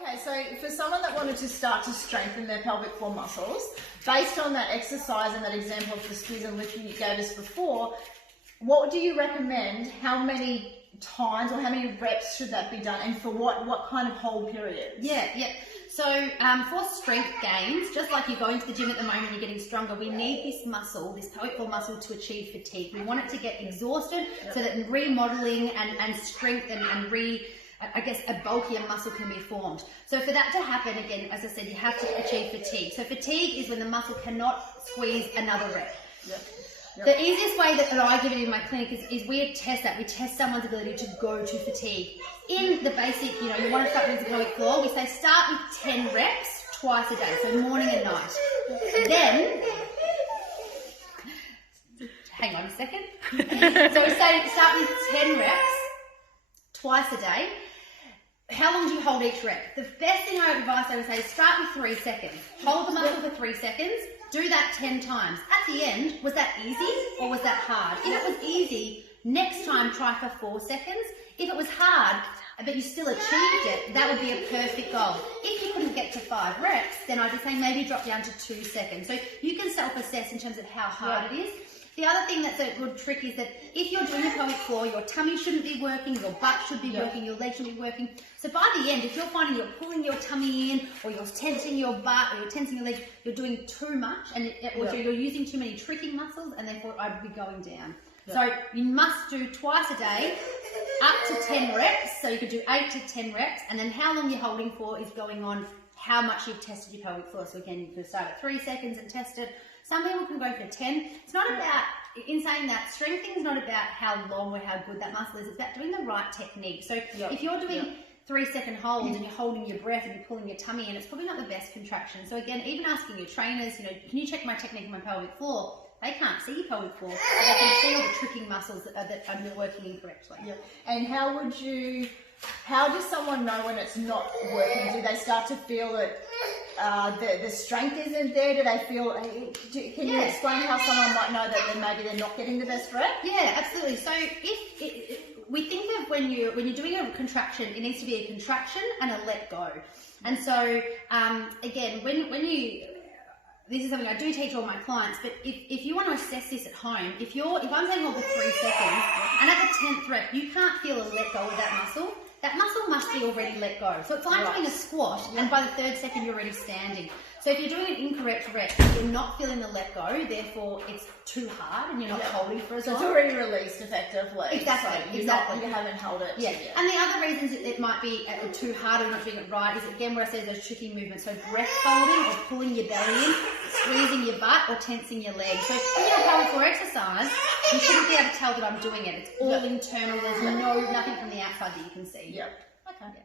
Okay, so for someone that wanted to start to strengthen their pelvic floor muscles, based on that exercise and that example of the squeeze and lifting you gave us before, what do you recommend? How many times or how many reps should that be done, and for what kind of hold period? Yeah. So for strength gains, just like you're going to the gym at the moment, you're getting stronger, we need this muscle, this pelvic floor muscle, to achieve fatigue. We want it to get exhausted so that remodeling and strength and a bulkier muscle can be formed. So for that to happen, again, as I said, you have to achieve fatigue. So fatigue is when the muscle cannot squeeze another rep. Yep. The easiest way that I give it in my clinic is we test that. We test someone's ability to go to fatigue. In the basic, you want to start with the pelvic floor, we say start with 10 reps twice a day, so morning and night. Then, hang on a second. So we say start with 10 reps twice a day. How long do you hold each rep? The best thing I would say is start with 3 seconds. Hold the muscle for 3 seconds. Do that 10 times. At the end, was that easy or was that hard? If it was easy, next time try for 4 seconds. If it was hard, but you still achieved it, that would be a perfect goal. If you couldn't get to 5 reps, then I'd just say maybe drop down to 2 seconds. So you can self-assess in terms of how hard it is. The other thing that's a good trick is that if you're doing the pelvic floor, your tummy shouldn't be working, your butt should be working, your legs should be working. So by the end, if you're finding you're pulling your tummy in, or you're tensing your butt, or you're tensing your legs, you're doing too much, and you're using too many tricking muscles, and therefore I'd be going down. So you must do twice a day, up to 10 reps. So you could do 8 to 10 reps, and then how long you're holding for is going on how much you've tested your pelvic floor. So again, you can start at 3 seconds and test it. Some people can go for 10. It's not about, in saying that, strengthening is not about how long or how good that muscle is. It's about doing the right technique. So if you're doing 3-second holds and you're holding your breath and you're pulling your tummy in, it's probably not the best contraction. So again, even asking your trainers, can you check my technique on my pelvic floor? They can't see your pelvic floor, but they can see all the tricking muscles that are working incorrectly. And how does someone know when it's not working? Do they start to feel that the strength isn't there? Do they feel, can you explain how someone might know that maybe they're not getting the best rep? Yeah, absolutely. So we think of when you're doing a contraction, it needs to be a contraction and a let go. And so again, this is something I do teach all my clients, but if you want to assess this at home, if I'm saying hold for 3 seconds, and at the 10th rep, you can't feel a let go of that muscle must be already let go. So it's like doing a squat, and by the 3rd second, you're already standing. So if you're doing an incorrect rep, you're not feeling the let go, therefore it's too hard and you're not holding for as long. So it's already released effectively. Exactly. So you haven't held it. Yeah. And the other reasons it might be too hard or not doing it right is, again, what I said, those tricky movements. So breath holding or pulling your belly in, squeezing your butt, or tensing your legs. So in your pelvic floor exercise, you shouldn't be able to tell that I'm doing it. It's all internal. There's nothing from the outside that you can see. Yep. Okay. Yeah.